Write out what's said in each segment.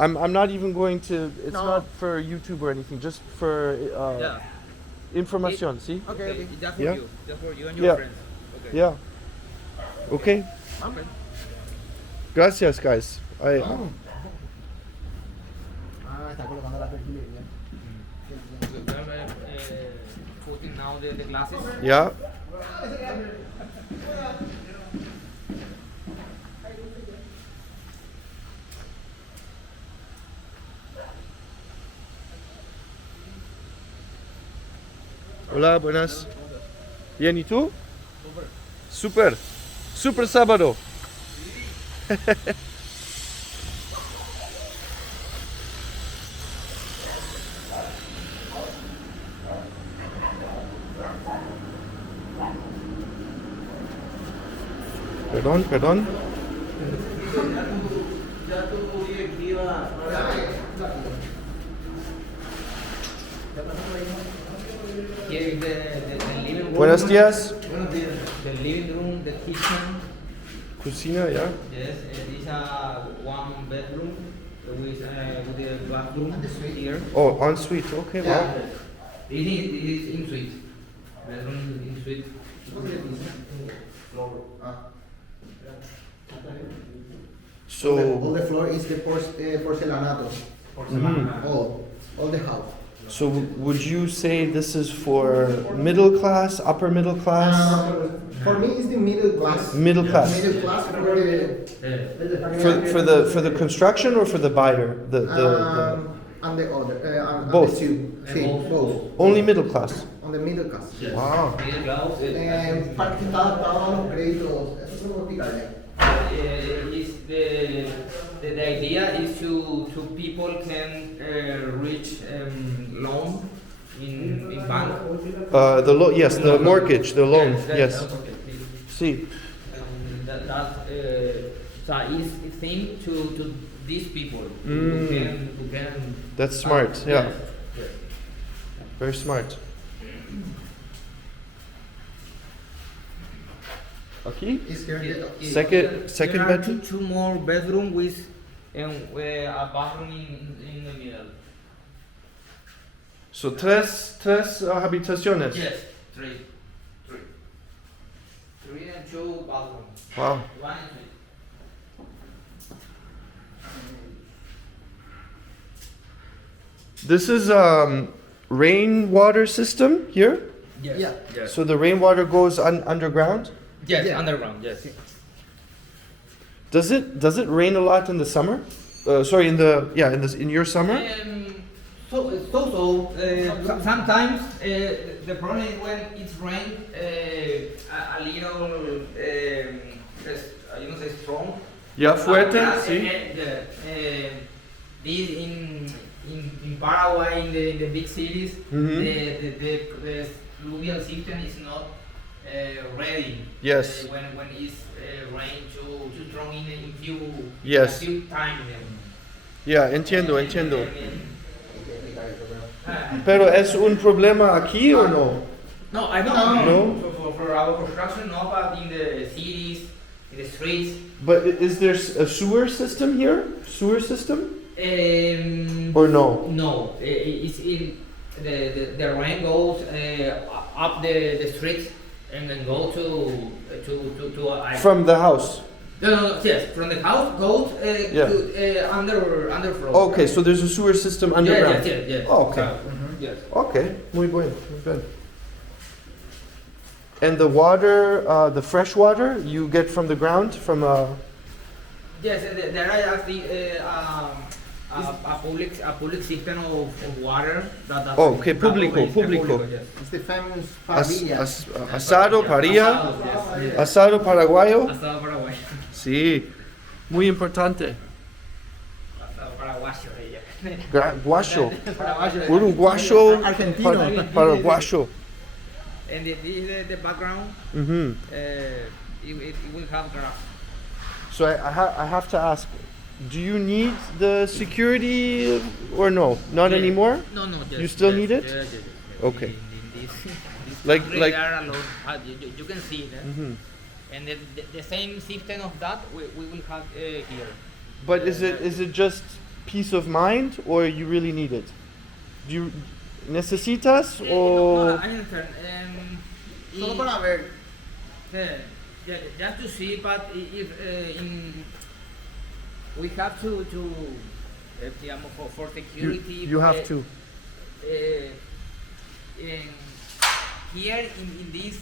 I'm not even going to. It's No. not for YouTube or anything. Just for Yeah. information. See? Okay. Just for Yeah. you. Just for you and your Yeah. friends. Okay. Yeah. Okay. Okay. Gracias, guys. Está colocando la perfilería. We are putting now the glasses. Yeah. Hola, buenas. Bien, ¿y tú? Super. Super sábado. Perdón, perdón. Here is the living room. Buenos días. The living room, the kitchen. Cocina, yeah. Yes, this is a one bedroom with the bathroom here. Oh, en suite. Okay, wow. It is in suite. Bedroom in suite. So, All the floor is the porcelanato. All the house. so would you say this is for middle class, upper middle class? For me, it's the middle class. Middle class. Middle class for For the construction or for the buyer? The and the other. Both. The two. Sí, both. only middle class. On the middle class. Yes. Wow. Middle class. Para que está adaptado a los créditos. Eso se lo voy a explicar. Is the idea is to people can reach loan in bank. Yes, the mortgage, the loan. Yes. Okay. See. That is a thing to these people Mm. who can. That's smart. Yeah. Yes. Yes. Very smart. Aquí? Is here the, Second there are bedroom? two more bedroom with a bathroom in the middle. So tres habitaciones. Yes, three and two bathrooms. Wow. One and three. This is rainwater system here. Yes. Yeah. Yes. So the rainwater goes underground. Yes. Yeah. Underground. Yes. Does it rain a lot in the summer? Sorry, in your summer? Sometimes the problem is when it's rain a little you know say strong. Yeah, fuerte. Yes, Sí. This in Paraguay in the big cities the fluvial system is not ready. Yes. When it's rain too strong in Yes. few times. Yeah, entiendo. Pero es un problema aquí o no? No, I don't know. No? For our construction, no, but in the cities, in the streets. But is there a sewer system here? Sewer system? Um, Or no? No, it's in the rain goes up the street and then go to From the house. no, yes, from the house goes to under floor. Okay, so there's a sewer system underground. Yes. Oh, okay. Yes. Okay, muy bien, muy bien. And the water, the fresh water, you get from the ground, from a... Yes, there are actually a public system of water. Oh, okay, público. Yes. it's the famous parrilla. Asado, parilla, Yes. asado paraguayo. Asado paraguayo. Sí, muy importante. Asado paraguayo. Guacho. Paraguayo. Uruguayo, Argentino. paraguayo. And this is the background. Mm-hmm. It will have grass. So I have to ask, do you need the security or no? Not Yeah. anymore? No. You still need it? Yes. Okay. In this Like- country, like- there are a lot. You can see that. Mm-hmm. And the same system of that we will have here. But is it just peace of mind, or you really need it? Do you necesitas No, or? I understand. Solo para ver. Just to see, but if we have to for security. You have to. Here in this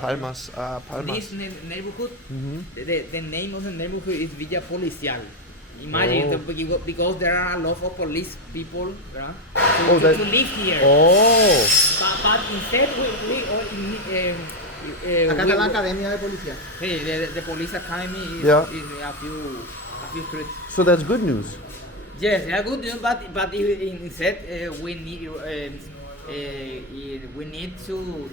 Palmas. this neighborhood, Mhm. the name of the neighborhood is Villa Policial. Imagine because there are a lot of police people to live here. Oh. But instead Acá está la academia de policía. the police academy is, Yeah. is a few streets. So that's good news. Yes, they are good, but instead we need to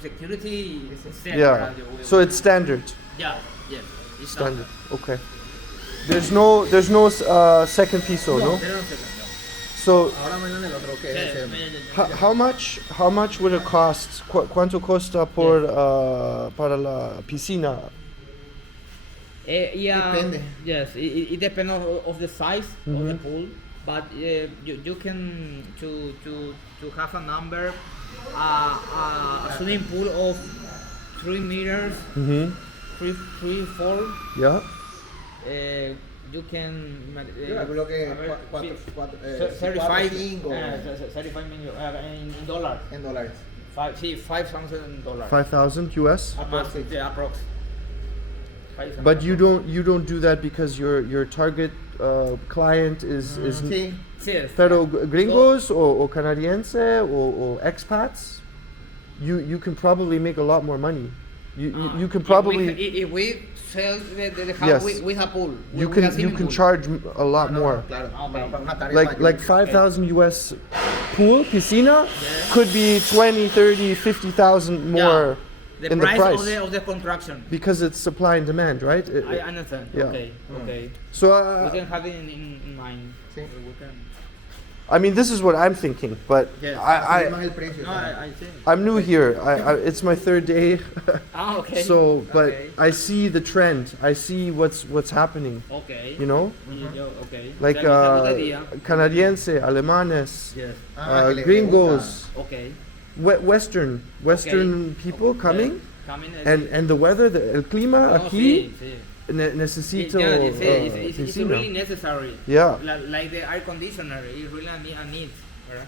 security instead. Yeah. So it's standard. Yeah, yes. It's Standard. Okay. There's no second piso, no? There are second, no. So Ahora bailan el otro que es how much would it cost? ¿Cuánto costa por para la piscina? Yeah, Depende. yes, it depends of the size of the Mhm. pool, but you can to have a number, a swimming pool of 3 meters, Mhm. 4. Yeah. You can. Yo calculo que a ver, 35 35 million in dollars. en dólares. $5,000. 5,000 US. Approx. Yeah, approx. But you don't do that because your target client is Sí. Yes. pero gringos or canadiense or expats. You can probably make a lot more money. You can probably If we sell the house Yes. with a pool, you with a can swimming pool. charge a lot more. Claro. Okay. Para una tarea Like mayor. 5,000 US pool piscina could be 20, 30, 50,000 more The in the price, price of the construction. because it's supply and demand, right? I understand. Yeah. Okay. Okay. So We can have it in mind. Sí. We can. I mean, this is what I'm thinking, but Yes. Así más I el precio. No, I think. I'm new here. It's my third day, Okay. so but Okay. I see the trend. I see what's happening. Okay. You know, Okay. like It's a good idea. Canadiense, alemanes, Yes. Que le gringos, Okay. Western people coming, Coming. and the weather, el clima Oh, aquí sí. necesito Yeah, it's piscina. really necessary. Yeah. Like the air conditioner, it really a need. Right?